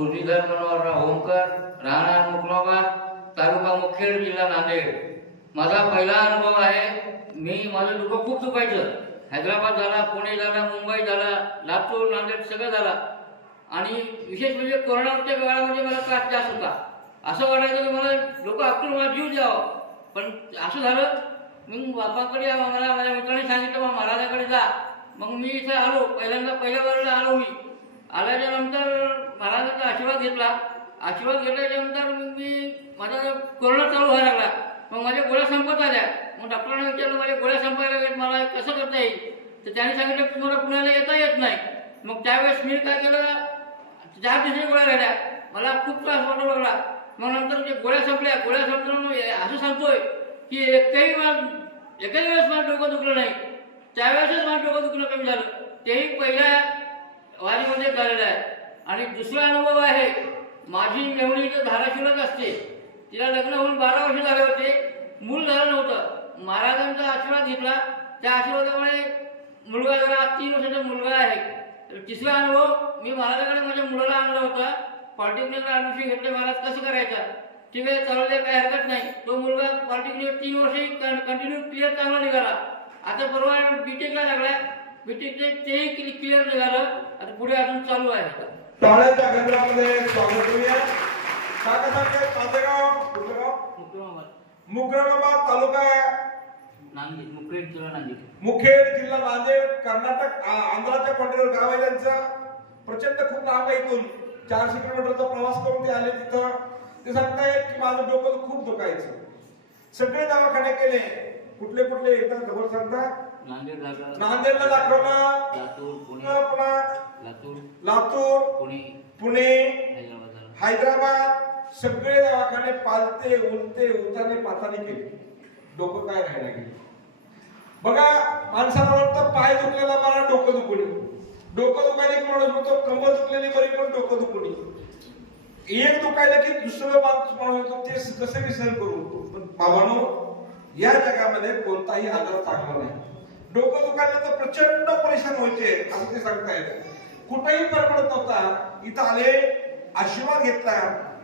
मुरलीधर मनोहरराव होमकर, राहणार मुकमाबाद, तालुका मुखेड, जिल्हा नांदेड. माझा पहिला अनुभव आहे. माझं डोकं खूप दुखायचं. हैदराबाद झाला, पुणे झाला, मुंबई झाला, लातूर, नांदेड सगळं झाला. आणि विशेष म्हणजे कोरोनाच्या काळामध्ये मला त्रास जास्त होता. असं वाटायचं की मला लोक आपलं मला जीव द्यावं, पण असं झालं. मग बापाकडे मला माझ्या मित्राने सांगितलं मग महाराजाकडे जा. मग मी इथं आलो. पहिल्या वेळेला आलो. मी आल्याच्या नंतर महाराजांचा आशीर्वाद घेतला. आशीर्वाद घेतल्याच्यानंतर मग माझा कोरोना चालू व्हायला लागला. मग माझ्या गोळ्या संपत आल्या. मग डॉक्टरांना विचारलं माझ्या गोळ्या संपायला लागेल, मला कसं करता येईल. तर त्याने सांगितलं तुम्हाला पुण्याला येत नाही. मग त्यावेळेस मी काय केलं, 4 दिवसाच्या गोळ्या राहिल्या. मला खूप त्रास वाटू लागला. मग नंतर ते गोळ्या संपल्या. गोळ्या संपल्यानं असं सांगतोय की एकही वेळेस मला डोकं दुखलं नाही. त्यावेळेसच मला डोकं दुखणं कमी झालं. तेही पहिल्या वारीमध्ये झालेलं आहे. आणि दुसरा अनुभव आहे, माझी मेहुणी तर धाराशिवलाच असते. तिला लग्न होऊन 12 वर्ष झाले होते. मूल झालं नव्हतं. महाराजांचा आशीर्वाद घेतला. त्या आशीर्वादामुळे मुलगा झाला. 3 वर्षाचा मुलगा आहे. तिसरा अनुभव, मी महाराजांकडे माझ्या मुलाला आणलं होतं. पॉलिटेक्निकला ॲडमिशन घेतलं. महाराज कसं करायचं, ठीक आहे चालवले, काही हरकत नाही. तो मुलगा पॉलिटेक्निक 3 वर्षही कंटिन्यू क्लिअर चांगला निघाला. आता परवा बीटेकला लागलाय. बीटेकचे तेही क्लिअर निघालं. आता पुढे अजून चालू आहे. टाळ्याच्या गजरामध्ये स्वागत करूया. मुकराबाद तालुका नांदेड, मुखेड जिल्हा नांदेड. मुखेड जिल्हा नांदेड, कर्नाटक, आंध्राच्या पाठीवर गाव आहे त्यांचं. प्रचंड खूप लांब आहे. इथून 400 किलोमीटरचा प्रवास करून ते आले. तिथं ते सांगतायत की माझं डोकं खूप दुखायचं. सगळे दवाखाने केले. कुठले एकदा खबर सांगता. नांदेडला दाखवलं, लातूर, पुणे, हैदराबाद सगळे दवाखाने पालते उलते उताने पाताने केले. डोकं काय राहायला गेले. बघा, माणसाला वाटतं पाय दुखलेला मला डोकं दुखणी. डोकं दुखायला की माणूस म्हणतो कंबर दुखलेली बरी, पण डोकं दुखणी. एक दुखायला की दुसरं माणूस म्हणतो ते कसं विसर करू. पण बाबांनो, या जगामध्ये कोणताही आजार चांगला नाही. डोकं दुखायला तर प्रचंड परेशान व्हायचे असं ते सांगतायत. कुठेही परवडत नव्हता. इथं आले, आशीर्वाद घेतला.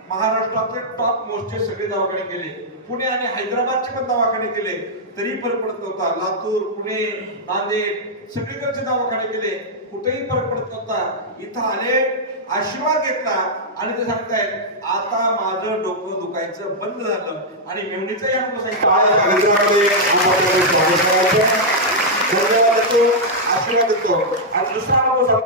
महाराष्ट्रातले टॉप मोस्टचे सगळे दवाखाने केले. पुणे आणि हैदराबादचे पण दवाखाने केले, तरी फरक पडत नव्हता. लातूर, पुणे, नांदेड सगळीकडचे दवाखाने केले, कुठेही फरक पडत नव्हता. इथं आले, आशीर्वाद घेतला आणि ते सांगतायत आता माझं डोकं दुखायचं बंद झालं. आणि मेहुणीचं या आशीर्वाद देतो आणि दुसरा